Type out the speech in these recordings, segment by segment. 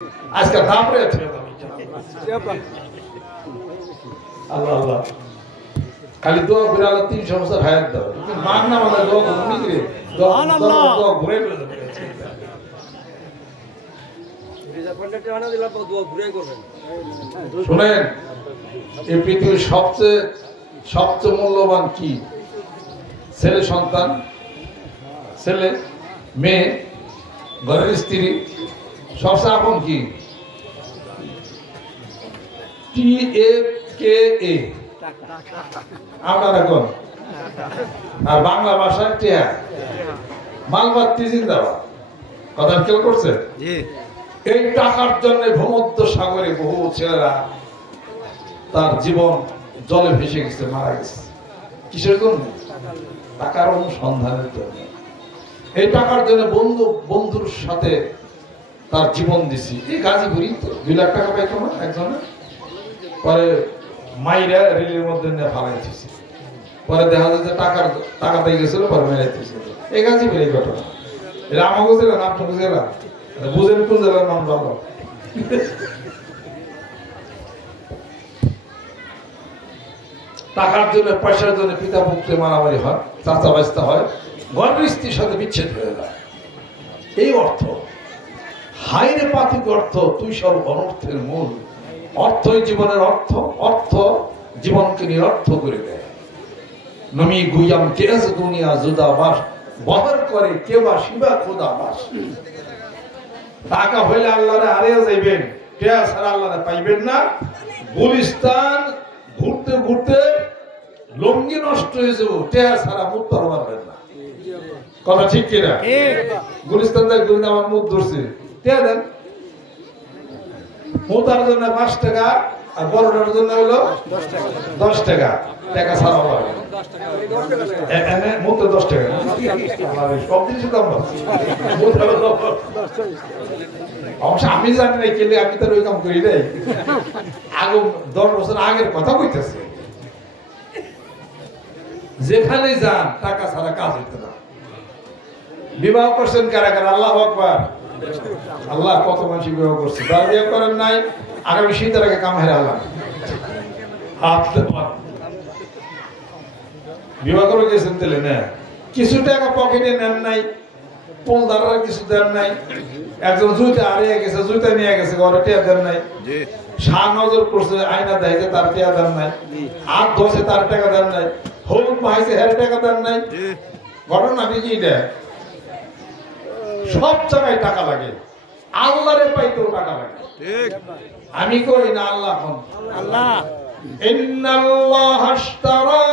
আজকে দাপড়ে আল্লাহ আল্লাহ খালি দোয়া করে আল্লাহ 300 বছর হায়াত দাও মাগ না আমাদের দোয়া করুন কি রে দোয়া ঘুরে শুনেন এই পৃথিবীর সবচেয়ে মূল্যবান কি? ছেলে সন্তান, ছেলে মেয়ে, ঘরের স্ত্রী, সবচেয়ে আপন কি? TAKA আপনারা কোন? আর বাংলা ভাষায় টিয়া মালবাত্তি জিন্দাবাদ। কথা খেয়াল করছে? এই টাকার জন্য ভূমধ্য সাগরে বহু ছেলেরা তার জীবন জলে ভেসে গেছে, মারা গেছে। কিসের জন্য? টাকার অনুসন্ধানের জন্য। এই টাকার জন্য বন্ধুর সাথে তার জীবন দিছি। এই গাজীপুরি তো 2 লাখ টাকা পাইতো না একজনে, পরে মাইরা রেলের মধ্যে নিয়ে ফালাইতেছে, পরে দেখা যায় যে টাকা পেয়ে গেছিল, পরে মেলাইতেছে। এই গাজীপুরি এই ঘটনা। এটা আমাকে জেলা না আপনাকে জেলা বুঝেন কোন জেলার নাম ভালো? টাকার জন্য পয়সার জন্য পিতা পুত্রে মারামারি হয়, চাচা বাস্তা হয়, ঘরের স্ত্রীর সাথে বিচ্ছেদ হয়ে যায়। এই অর্থ হাইরে পাতিক অর্থ, তুই সব অনর্থের মূল। অর্থই জীবনের অর্থ, অর্থ জীবনকে নিরর্থ করে দেয়। নমি গুইয়াম কেস দুনিয়া জুদাবাস বহর করে কেবা শিবা খোদাবাস। টাকা হইলে আল্লাহরে হারিয়ে যাইবেন, টেয়া ছাড়া আল্লাহরে পাইবেন না। গুলিস্তান ঘুরতে ঘুরতে লঙ্গি নষ্ট হয়ে যাবো, টেয়া ছাড়া মুখ ধর পারবেন না। কথা ঠিক কিনা? গুলিস্তান যাই ঘুরে আমার মুখ ধরছে, টেয়া দেন। মোতার জন্য 5 টাকা আর বড়টার জন্য হলো 10 টাকা। টাকা ছাড়া পারবেন মুখ 10 টাকা। সব জিনিসের দাম অবশ্য আমি জানি না, কেলে আমি তার ওই কাম করি নাই। আগে 10 বছর আগের কথা কইতেছে। যেখানে যান টাকা ছাড়া কাজ হইতে না। বিবাহ করছেন কারা কারা? আল্লাহু আকবার। আল্লাহ কত মানুষ বিবাহ করছে, যারা বিয়ে করেন নাই আগামী শীতের আগে কাম হেরা আল্লাহ বিবাহ করে গেছেন তেলে না, কিছু টাকা পকেটে নেন নাই, পোলদারের কিছু দেন নাই। একজন জুতা হারিয়ে গেছে, জুতা নিয়ে গেছে, ঘরে টিয়া দেন নাই। শাহ নজর করছে, আয়না দেখে তার টিয়া দেন নাই। হাত ধসে তার টাকা দেন নাই। হলুদ মাইছে হের টাকা দেন নাই। ঘটনা কি এটা? সব জায়গায় টাকা লাগে, আল্লাহরে পাইতেও টাকা লাগে। আমি কই না, আল্লাহ আল্লাহ ইন্নাল্লাহ আশতারা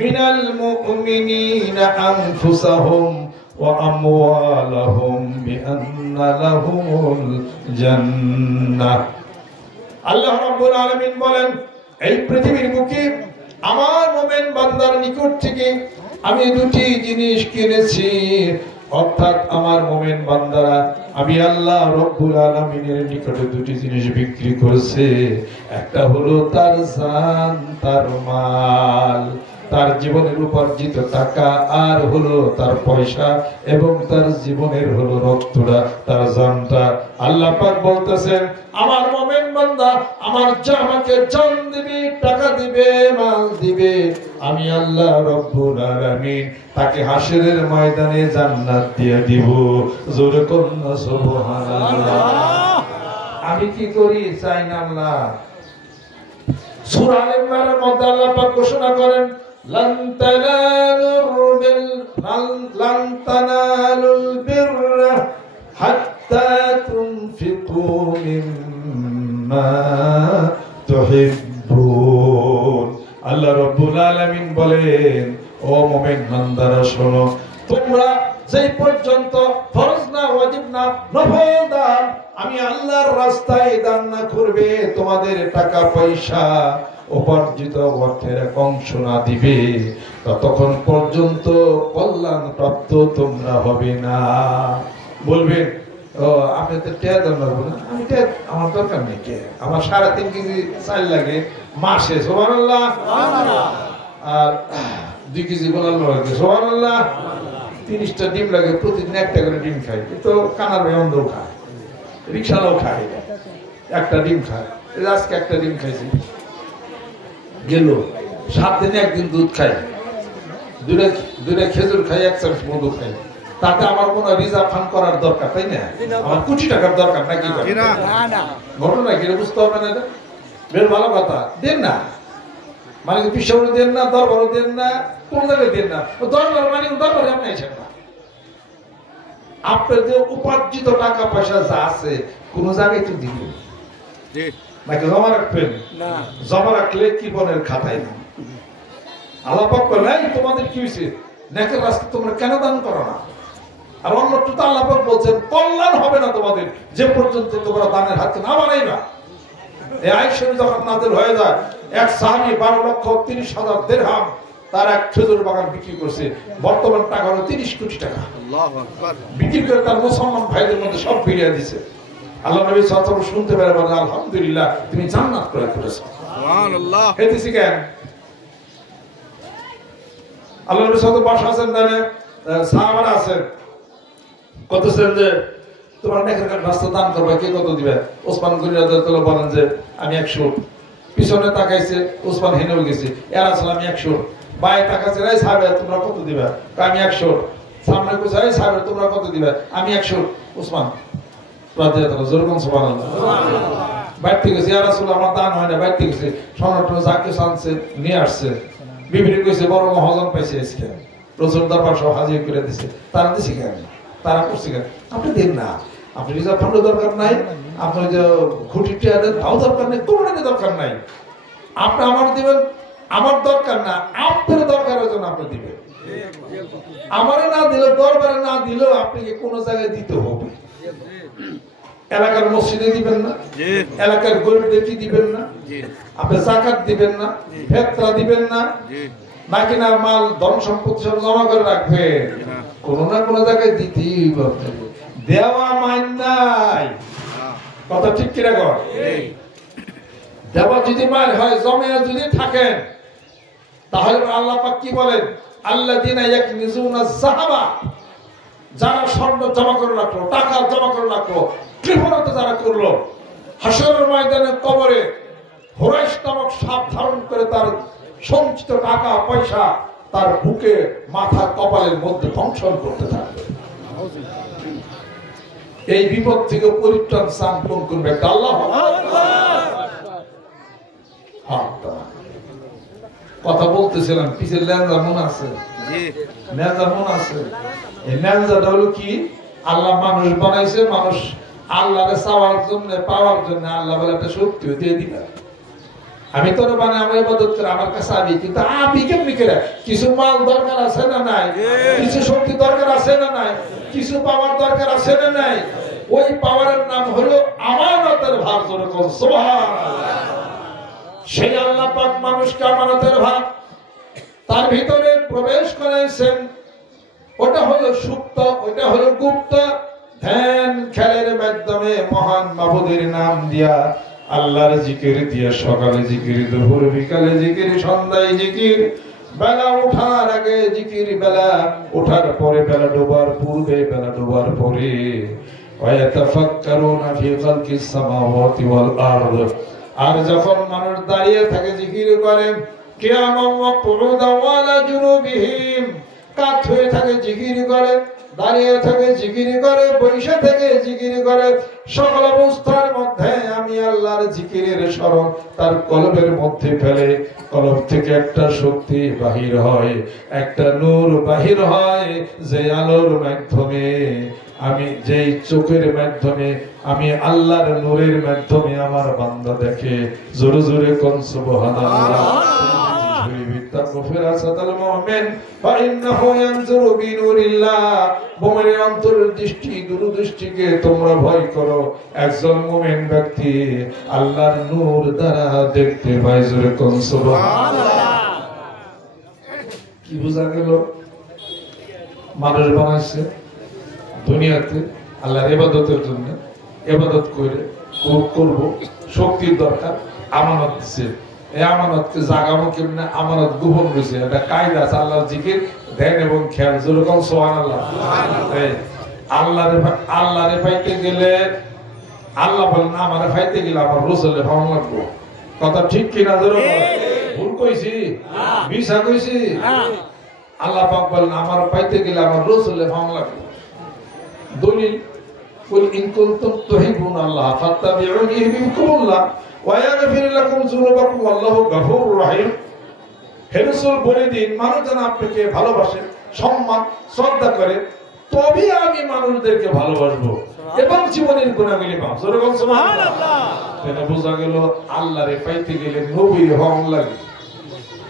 মিনাল মুমিনিনা আনফুসাহুম ওয়া আমওয়ালাহুম বিআন্না লাহুমুল জান্নাহ। আল্লাহ রাব্বুল আলামিন বলেন, এই পৃথিবীর বুকে আমার মুমিন বান্দার নিকট থেকে আমি 2টি জিনিস কিনেছি। অর্থাৎ আমার মুমিন বান্দারা আমি আল্লাহ রব্বুল আলামিনের নিকটে 2টি জিনিস বিক্রি করেছে। একটা হলো তার জান, তার মাল, তার জীবনের উপার্জিত টাকা, আর হলো তার পয়সা এবং তার জীবনের হলো রক্তটা, তার জানটা। আল্লাহ পাক বলতেছেন, আমার মুমিন বান্দা আমার আমাকে জান দিবে, টাকা দিবে, মাল দিবে, আমি আল্লাহ রব্বুল আলামিন তাকে হাসরের ময়দানে জান্নাত দিয়ে দিব। জোরে করুন সুবহানাল্লাহ। আমি কি করি? চাই না আল্লাহ। সূরা আল ইমরানের মধ্যে আল্লাহ পাক ঘোষণা করেন, লান তানালুল বিররা হাত্তা তুনফিকু মিম্মা তুহিব্বুন। আল্লাহ রাব্বুল আলামিন বলেন, ও মুমিন বান্দারা শোনো, তোমরা যেই পর্যন্ত ফরজ না, ওয়াজিব না, নফল দান আমি আল্লাহর রাস্তায় দান না করবে, তোমাদের টাকা পয়সা উপার্জিত অর্থের এক অংশ না দিবে, ততক্ষণ পর্যন্ত কল্যাণ প্রাপ্ত তোমরা হবে না। বলবেন, ও আপনি তো টেয়া দাম লাগবো না। আমি আমার দরকার নেই, কে আমার 3.5 কেজি চাল লাগে মাসে, সুবহানাল্লাহ। আর 2 কেজি গোলাল লাগে, সুবহানাল্লাহ। 30টা ডিম লাগে, প্রতিদিন 1টা করে ডিম খাই। তো কানার ভাই অন্ধ খায়, রিক্সালাও খায়, একটা ডিম খায়, আজকে একটা ডিম খাইছি, গেল 7 দিনে একদিন দুধ খাই, দুটা খেজুর খাই, 1 চামচ মধু খাই, তাতে আমার মনে হয় রিজার্ভ ফান্ড করার দরকার, তাই না? আমার কোটি টাকার দরকার নাকি? ঘটনা কি বুঝতে হবে না? বেশ ভালো কথা। দেন না মানে পিসাবও দেন না, দরবারও দেন না, কোন জায়গায় দেন না। দরবার মানে দরবারে আপনি আছেন না। আপনার যে উপার্জিত টাকা পয়সা যা আছে কোন জায়গায় তো দিবেন নাকি জমা রাখবেন? জমা রাখলে কি বনের খাতায় না। আল্লাহ পাক বলেন তোমাদের কি হয়েছে, নেকের রাস্তা তোমরা কেন দান করো না? আর অন্যটা তো আল্লাহ পাক বলছেন কল্যাণ হবে না তোমাদের যে পর্যন্ত তোমরা দানের হাতে না বানাইবা। এই আয়াত শরীফ যখন নাযিল হয়ে যায়, এক সাহাবী 12,30,000 দিরহাম তার এক খেজুর বাগান বিক্রি করছে, বর্তমান টাকা হলো 30 কোটি টাকা। আল্লাহু আকবার। বিক্রি করে তার মুসলমান ভাইদের মধ্যে সব ফিরিয়ে দিয়েছে। আল্লাহ নবী সাল্লাল্লাহু আলাইহি ওয়াসাল্লাম শুনতে পেরে বলেন আলহামদুলিল্লাহ, তুমি জান্নাত ক্রয় করেছো। সুবহানাল্লাহ। হেদিসে কেন আল্লাহ নবী সাল্লাল্লাহু আলাইহি ওয়াসাল্লাম জানে সাহাবারা আছেন, কতছেন যে তোমার নেকের রাস্তা দান করবে, কে কত দিবে? ওসমান গনি রাদিয়াল্লাহু তাআলা বলেন যে আমি 100। পিছনে তাকাইছে, ওসমান হেনেও গেছে, এর আসলে আমি 100। বায়ে তাকাইছে, এই সাহাবে তোমরা কত দিবে? আমি 100। সামনে কইছে, এই সাহাবে তোমরা কত দিবে? আমি 100। ওসমান রাদিয়াল্লাহু তাআলা জোরে কোন সুবহানাল্লাহ। বাইরে থেকে গেছে, ইয়া রাসূলুল্লাহ আমার দান হয় না। বাইরে থেকে গেছে, সোনাটা যাকে শানছে নিয়ে আসছে। বিবি কইছে বড় মহাজন পাইছে আজকে, রাসূল দরবার সব হাজির করে দিয়েছে। তারা দিছে কেন? তারা করছে কেন? আপনি দেন না। আপনি রিজার্ভ ফান্ডের দরকার নাই, আপনার যে খুঁটিটা দেন তাও দরকার নেই, কোনোটারই দরকার নাই। আপনি আমার দিবেন, আমার দরকার না, আপনার দরকারের জন্য আপনি দিবেন। আমারে না দিলে, দরবারে না দিলেও আপনাকে কোনো জায়গায় দিতে হবে। এলাকার মসজিদে দিবেন না, এলাকার গরিবদেরকে দিবেন না, আপনি যাকাত দিবেন না, ফিতরা দিবেন না, নাকি না মাল ধন সম্পত্তি সব জমা করে রাখবেন। কোনো না কোনো জায়গায় দিতেই হবে। দেওয়া মাইন নাই, কথা ঠিক কিনা কর? দেওয়া যদি মাইন হয়, জমে যদি থাকেন, তাহলে আল্লাহ পাক কি বলেন? আল্লাযীনা ইয়াকনিজুনা যাহাবা, যারা স্বর্ণ জমা করে রাখলো, টাকা জমা করে রাখলো, কৃপণতা যারা করলো, হাসরের ময়দানে কবরে হুরাইশ নামক সাপ ধারণ করে তার সঞ্চিত টাকা পয়সা তার বুকে, মাথা, কপালের মধ্যে ধ্বংসন করতে থাকবে। এই বিপদ থেকে পরিত্রাণ চান কোন কোন ব্যক্তি? আল্লাহ। কথা বলতেছিলাম, পিছের ল্যাঞ্জা মনে আছে? ল্যাঞ্জা মনে আছে? এই ল্যাঞ্জাটা হলো কি? আল্লাহ মানুষ বানাইছে, মানুষ আল্লাহরে চাওয়ার জন্য, পাওয়ার জন্য। আল্লাহ বলে একটা শক্তিও দিয়ে দিলাম, আমি তোর মানে আমার ইবাদত করে আমার কাছে আবি। কিন্তু আবি কেমনি করে? কিছু মাল দরকার আছে না নাই? কিছু শক্তি দরকার আছে না নাই? কিছু পাওয়ার দরকার আছে না নাই? ওই পাওয়ারের নাম হলো আমানতের ভার। জোরে কোন সুবহানাল্লাহ। সেই আল্লাহ পাক মানুষকে আমানতের ভার তার ভিতরে প্রবেশ করাইছেন। ওটা হলো সুপ্ত, ওটা হলো গুপ্ত। ধ্যান খেলের মাধ্যমে মহান মাবুদের নাম দিয়া, আল্লাহর জিকির দিয়া, সকালে জিকির, দুপুর বিকালে জিকির, সন্ধ্যায় জিকির, বেলা ওঠার আগে জিকির, বেলা ওঠার পরে, বেলা ডোবার পূর্বে, বেলা ডোবার পরে। ওয়ায়াতাফাক্কারুনা ফি খালকিস সামাওয়াতি ওয়াল আরদ। আর যখন মানুষ দাঁড়িয়ে থাকে জিকির করেন, কিয়ামান ওয়া কুউদান ওয়া আলা জুনুবিহিম, কাত হয়ে থাকে জিকির করে, দাঁড়িয়ে থাকে জিকির করে, বসে থেকে জিকির করে। সকল অবস্থার মধ্যে আমি আল্লাহর জিকিরের স্মরণ তার কলবের মধ্যে ফেলে। কলব থেকে একটা শক্তি বাহির হয়, একটা নূর বাহির হয়, যে আলোর মাধ্যমে আমি, যেই চোখের মাধ্যমে আমি আল্লাহর নূরের মাধ্যমে আমার বান্দা দেখে। জোরে জোরে কোন সুবহানাল্লাহ। দূরদৃষ্টিকে তোমরা ভয় করো। একজন মুমিন ব্যক্তি আল্লাহর নূর দ্বারা দেখতে পায়। জোরে কোন সুবহানাল্লাহ। কি বোঝা গেল? মানুষ বানাইছে দুনিয়াতে আল্লাহর ইবাদতের জন্য, ইবাদত করে করব, শক্তির দরকার, আমানত দিচ্ছে। এই আমানতকে জাগাবো কেমনে? আমানত গোপন রয়েছে, এটা কায়দা আছে। আল্লাহর জিকির, ধ্যান এবং খেয়াল। যেরকম সুবহানাল্লাহ। আল্লাহরে পাইতে গেলে আল্লাহ বলেন আমার ফাইতে গেলে আমার রসুলের ভালো লাগবো। কথা ঠিক কিনা? ধরো ভুল কইছি, মিশা কইছি? আল্লাহ পাক বলেন আমার পাইতে গেলে আমার রসুলের ভালো লাগবে। দলিল কুল ইন কুনতুম তুহিব্বুনাল্লাহ ফাত্তাবিউনি ইউহিব্বুকুমুল্লাহ ওয়া ইয়াগফির লাকুম যুনুবাকুম আল্লাহু গফুরুর রহিম। হে রাসূল বলে দিন মানুষ যেন আপনাকে ভালোবাসে, সম্মান শ্রদ্ধা করে, তবে আমি মানুষদেরকে ভালোবাসবো এবং জীবনের গুণাগুলি পাবো। সুবহানাল্লাহ। এটা বোঝা গেল আল্লাহরে পাইতে গেলে নবীর হওয়া লাগে।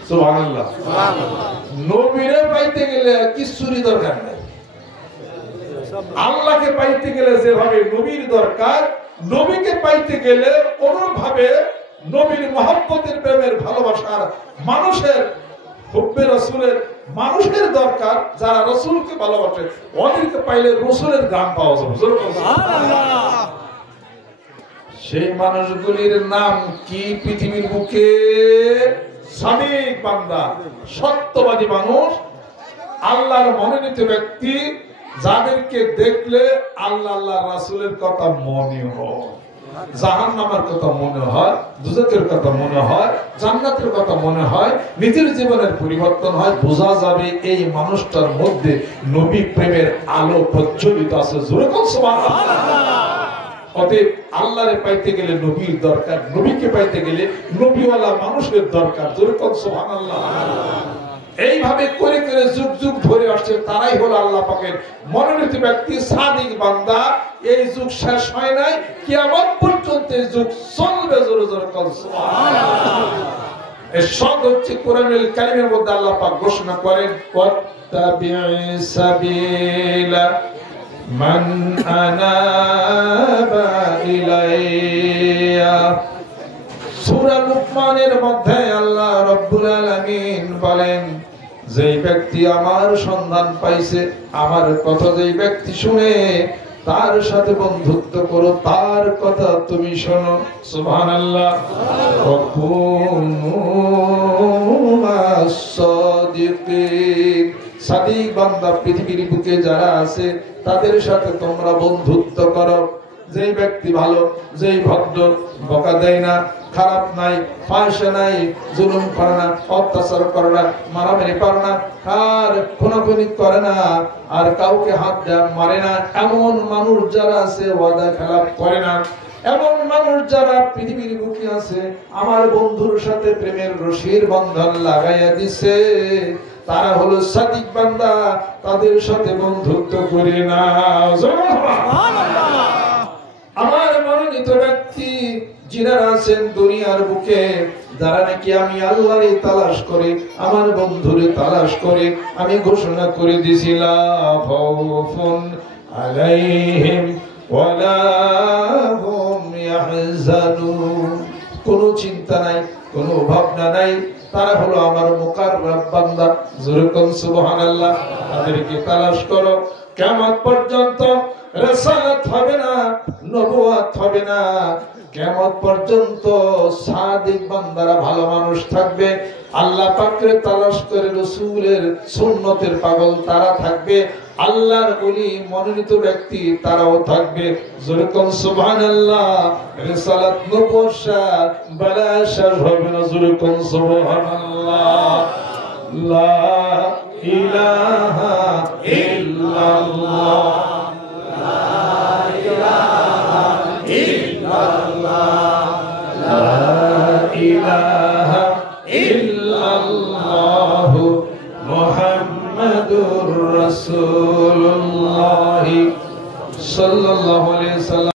সুবহানাল্লাহ। নবীরে পাইতে গেলে কিছুরই দরকার নাই। আল্লাহকে পাইতে গেলে যেভাবে নবীর দরকার, নবীকে পাইতে গেলে অনুরূপভাবে নবীর মহব্বতের, প্রেমের, ভালোবাসার, মানুষের হুব্বে রাসূলের মানুষের দরকার। যারা রাসূলকে ভালোবাসে ওদেরকে পাইলে রাসূলের গান পাওয়া যাবে। সুবহানাল্লাহ। সেই মানুষগুলির নাম কি পৃথিবীর বুকে? সাদিক বান্দা, সত্যবাদী মানুষ, আল্লাহর মনোনীত ব্যক্তি, যাদেরকে দেখলে আল্লাহ আল্লাহ রাসূলের কথা মনে হয়, জাহান্নামের কথা মনে হয়, দুজকের কথা মনে হয়, জান্নাতের কথা মনে হয়, নিজের জীবনের পরিবর্তন হয়। বোঝা যাবে এই মানুষটার মধ্যে নবী প্রেমের আলো প্রজ্বলিত আছে। জোরে বল সুবহানাল্লাহ। অতএব আল্লাহরে পাইতে গেলে নবীর দরকার, নবীকে পাইতে গেলে নবীওয়ালা মানুষের দরকার। জোরে বল সুবহানাল্লাহ। এইভাবে করে করে যুগ যুগ ধরে আসছে, তারাই হলো আল্লাহ পাকের মনোনীত ব্যক্তি, সাদিক বান্দা। এই যুগ শেষ হয় নাই, কিয়ামত পর্যন্ত এই যুগ চলবে। জোরে জোরে বল সুবহানাল্লাহ। এই সব হচ্ছে কোরআনুল কারীমের মধ্যে আল্লাহ পাক ঘোষণা করেন, ওয়াত্তাবি'স সাবিলা মান আনাবা ইলাইয়া। সূরা লুকমানের মধ্যে আল্লাহ রাব্বুল আলামিন বলেন, যেই ব্যক্তি আমার সন্ধান পাইছে, আমার কথা যেই ব্যক্তি শুনে তার সাথে বন্ধুত্ব করো, তার কথা তুমি শোনো। সুবহানাল্লাহ। সাদিক বান্দা পৃথিবীর বুকে যারা আছে তাদের সাথে তোমরা বন্ধুত্ব করো। যেই ব্যক্তি ভালো, যেই ভদ্র, বকা দেয় না, খারাপ নাই, ফাহিশা নাই, জুলুম করে না, অত্যাচার করে না, মারামারি করে না, আর খুনাখুনি করে না, আর কাউকে হাত দেয় মারে না, এমন মানুষ যারা আছে, ওয়াদা খেলাপ করে না, এমন মানুষ যারা পৃথিবীর বুকে আছে, আমার বন্ধুর সাথে প্রেমের রশির বন্ধন লাগাইয়া দিছে, তারা হলো সাদিক বান্দা। তাদের সাথে বন্ধুত্ব করে না। সুবহানাল্লাহ। আমার মনোনীত ব্যক্তি যিনারা আছেন দুনিয়ার বুকে, যারা নাকি আমি আল্লাহরে তালাশ করে, আমার বন্ধুরে তালাশ করে, আমি ঘোষণা করে দিছিলা খাউফুন আলাইহিম ওয়ালা হুম ইয়াহজানুন। কোনো চিন্তা নাই, কোনো ভাবনা নাই, তারা হলো আমার মুকাররাব বান্দা। জোরে কোন সুবহানাল্লাহ। তাদেরকে তালাশ করো। কিয়ামত পর্যন্ত রিসালাত হবে না, নবুয়ত হবে না, কিয়ামত পর্যন্ত সাদিক বান্দারা ভালো মানুষ থাকবে। আল্লাহ পাকের তালাশ করে রাসূলের সুন্নতের পাগল তারা থাকবে। আল্লাহর ওলি মনোনীত ব্যক্তি তারাও থাকবে। জোরে কোন সুবহানাল্লাহ। রিসালাত নবুয়ত বালাশা হবে না। জোরে কোন সুবহানাল্লাহ। লা ইলাহা ইল্লাল্লাহ, লা ইলাহা ইল্লাল্লাহ, লা ইলাহা ইল্লাল্লাহ মুহাম্মাদুর রাসূলুল্লাহ সাল্লাল্লাহু আলাইহি ওয়াসাল্লাম।